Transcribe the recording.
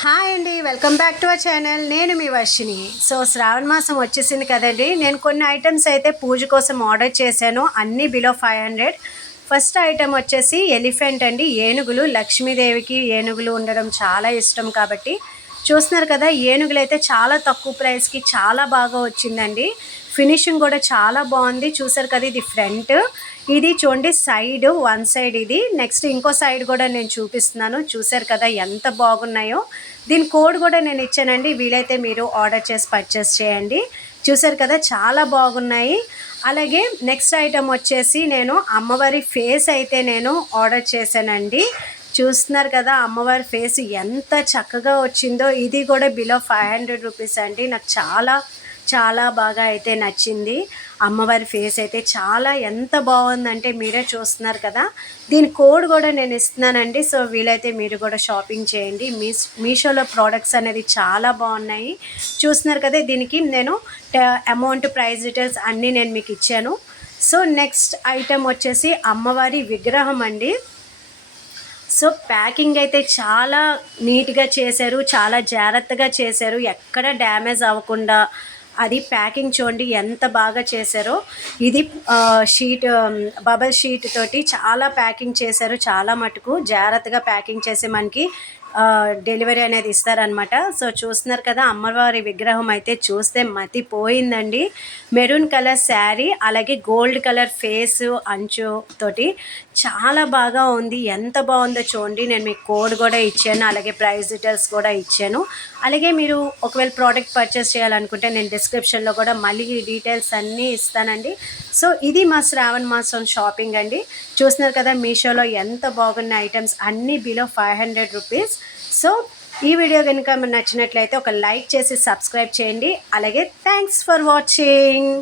Hi అండి, welcome back to our channel. నేను మీ Varshini. So శ్రావణ మాసం వచ్చేసింది కదండి. నేను కొన్ని ఐటమ్స్ అయితే పూజ కోసం ఆర్డర్ చేశాను, అన్నీ బిలో 500. ఫస్ట్ ఐటమ్ వచ్చేసి ఎలిఫెంట్ అండి, ఏనుగులు. లక్ష్మీదేవికి ఏనుగులు ఉండడం చాలా ఇష్టం కాబట్టి చూస్తున్నారు కదా, ఏనుగులు అయితే చాలా తక్కువ ప్రైస్కి చాలా బాగా వచ్చిందండి. ఫినిషింగ్ కూడా చాలా బాగుంది. చూసారు కదా, ఇది ఫ్రంట్, ఇది చూడండి సైడ్, వన్ సైడ్ ఇది. నెక్స్ట్ ఇంకో సైడ్ కూడా నేను చూపిస్తున్నాను. చూసారు కదా ఎంత బాగున్నాయో. దీని కోడ్ కూడా నేను ఇచ్చానండి, వీలైతే మీరు ఆర్డర్ చేసి పర్చేస్ చేయండి. చూసారు కదా చాలా బాగున్నాయి. అలాగే నెక్స్ట్ ఐటమ్ వచ్చేసి నేను అమ్మవారి ఫేస్ అయితే నేను ఆర్డర్ చేశానండి. చూస్తున్నారు కదా అమ్మవారి ఫేస్ ఎంత చక్కగా వచ్చిందో. ఇది కూడా బిలో 500 రూపీస్ అండి. నాకు చాలా చాలా బాగా అయితే నచ్చింది. అమ్మవారి ఫేస్ అయితే చాలా ఎంత బాగుందంటే మీరే చూస్తున్నారు కదా. దీని కోడ్ కూడా నేను ఇస్తున్నానండి. సో వీలైతే మీరు కూడా షాపింగ్ చేయండి. మీషోలో ప్రోడక్ట్స్ అనేది చాలా బాగున్నాయి. చూస్తున్నారు కదా, దీనికి నేను అమౌంట్, ప్రైస్ డీటెయిల్స్ అన్నీ నేను మీకు ఇచ్చాను. సో నెక్స్ట్ ఐటెం వచ్చేసి అమ్మవారి విగ్రహం అండి. సో ప్యాకింగ్ అయితే చాలా నీట్గా చేశారు, చాలా జాగ్రత్తగా చేశారు, ఎక్కడ డ్యామేజ్ అవ్వకుండా. అది ప్యాకింగ్ చూడండి ఎంత బాగా చేశారో. ఇది షీట్, బబల్ షీట్ తోటి చాలా ప్యాకింగ్ చేశారు. చాలా మటుకు జాగ్రత్తగా ప్యాకింగ్ చేసి మనకి డెలివరీ అనేది ఇస్తారనమాట. సో చూస్తున్నారు కదా, అమ్మవారి విగ్రహం అయితే చూస్తే మతిపోయిందండి. మెరూన్ కలర్ శారీ, అలాగే గోల్డ్ కలర్ ఫేస్ అంచు తోటి చాలా బాగా ఉంది. ఎంత బాగుందో చూడండి. నేను మీకు కోడ్ కూడా ఇచ్చాను, అలాగే ప్రైస్ డీటెయిల్స్ కూడా ఇచ్చాను. అలాగే మీరు ఒకవేళ ప్రోడక్ట్ పర్చేస్ చేయాలనుకుంటే నేను డిస్క్రిప్షన్లో కూడా మళ్ళీ డీటెయిల్స్ అన్నీ ఇస్తానండి. సో ఇది మా శ్రావణ మాసం షాపింగ్ అండి. చూస్తున్నారు కదా, మీషోలో ఎంత బాగున్న ఐటమ్స్, అన్నీ బిలో 500 రూపీస్. సో ఈ వీడియో కనుక మీకు నచ్చినట్లయితే ఒక లైక్ చేసి సబ్స్క్రైబ్ చేయండి. అలాగే థ్యాంక్స్ ఫర్ వాచింగ్.